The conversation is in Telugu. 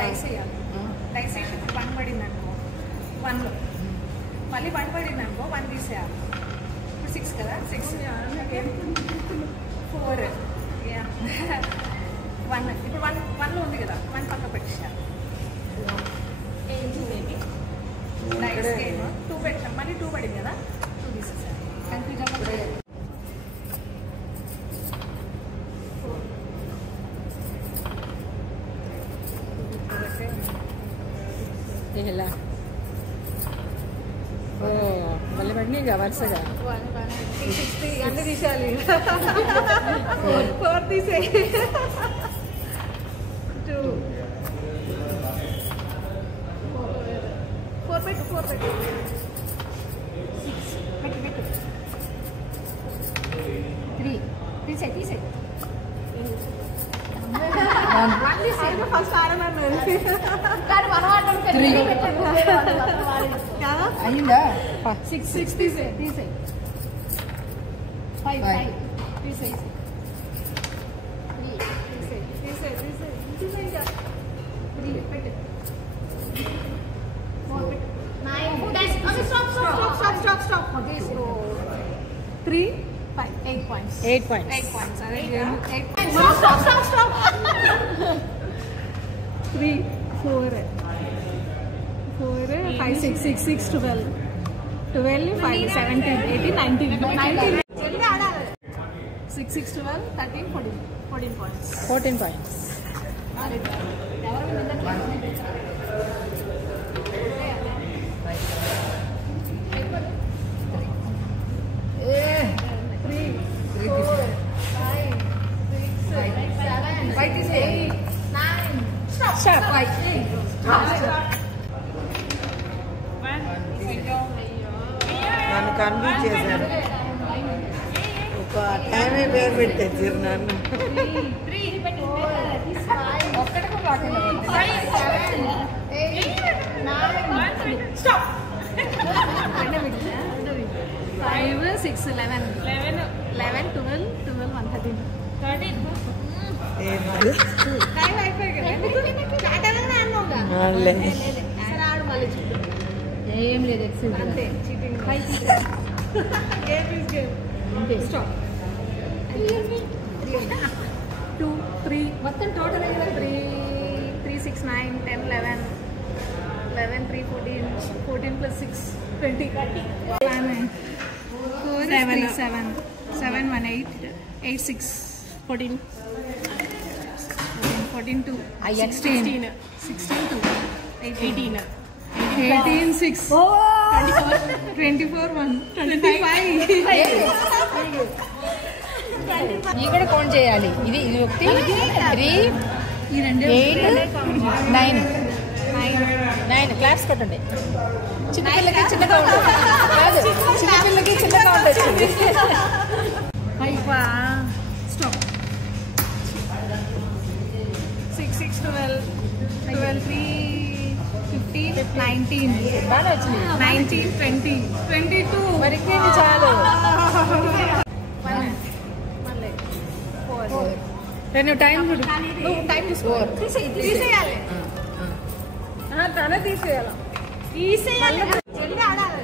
డైస్ వేయాలి. డైస్ వేసి ఇప్పుడు 1 పడింది అనుకో 1లో మళ్ళీ 1 పడింది అనుకో 1 తీసేయాలి. ఇప్పుడు 6 కదా 6 4 1 ఇప్పుడు 1లో ఉంది కదా 1 పక్క పెట్టేసారు. డైస్ గేమ్ 2 పెట్టాం మళ్ళీ 2 పడింది కదా 2 తీసేసారు. కన్ఫ్యూజన్ ఇలా ఓ మళ్ళీ పడినాయి ఇక వరుసగా అన్నీ తీసేయాలి. 4 తీసే 2 4 పెట్టు 4 పెట్టు 6 పెట్టు పెట్టు 3 తీసే తీసే ఫస్ట్ ఆడమన్నారు అయిందా 6 తీసే తీసే 5 తీసే తీసే తీసే తీసే ఇంకా 3 పెట్టు 4 పెట్టు 9 స్టాప్ 3 5 8 points 8 points 8 points అదే 8 points stop 3 4 5 6 12 5 17 18 19 6 12 13 14 points 14 points నన్ను కన్ఫ్యూజ్ చేశారు. ఒక టైమే పేరు పెట్టేసారు నన్ను. Five, 6, 11, 12, 1, 13. ఏం లేదు అంతే చీటింగ్ 2 3 మొత్తం టోటల్ 3 6 9 10 11 3 14 plus 6 20 7 1 8 6 14 2 16 2 18 6 24 1 25 ఇక్కడ కౌంట్ చేయాలి. ఇది ఒకటి 3 8 9 క్లాప్స్ కొట్టండి. చిన్నపిల్లకి చిన్న కౌంట్ కాదు, చిన్నపిల్లకి చిన్న కౌంట్ వచ్చింది. స్టాప్ 6 12 3 15 19 బాగా వచ్చింది. 19 20 22 మరికి చాలు. నువ్వు టైం చూసుకో. తీసేయాలి తనే తీసేయాలి జల్దీ ఆడాలి.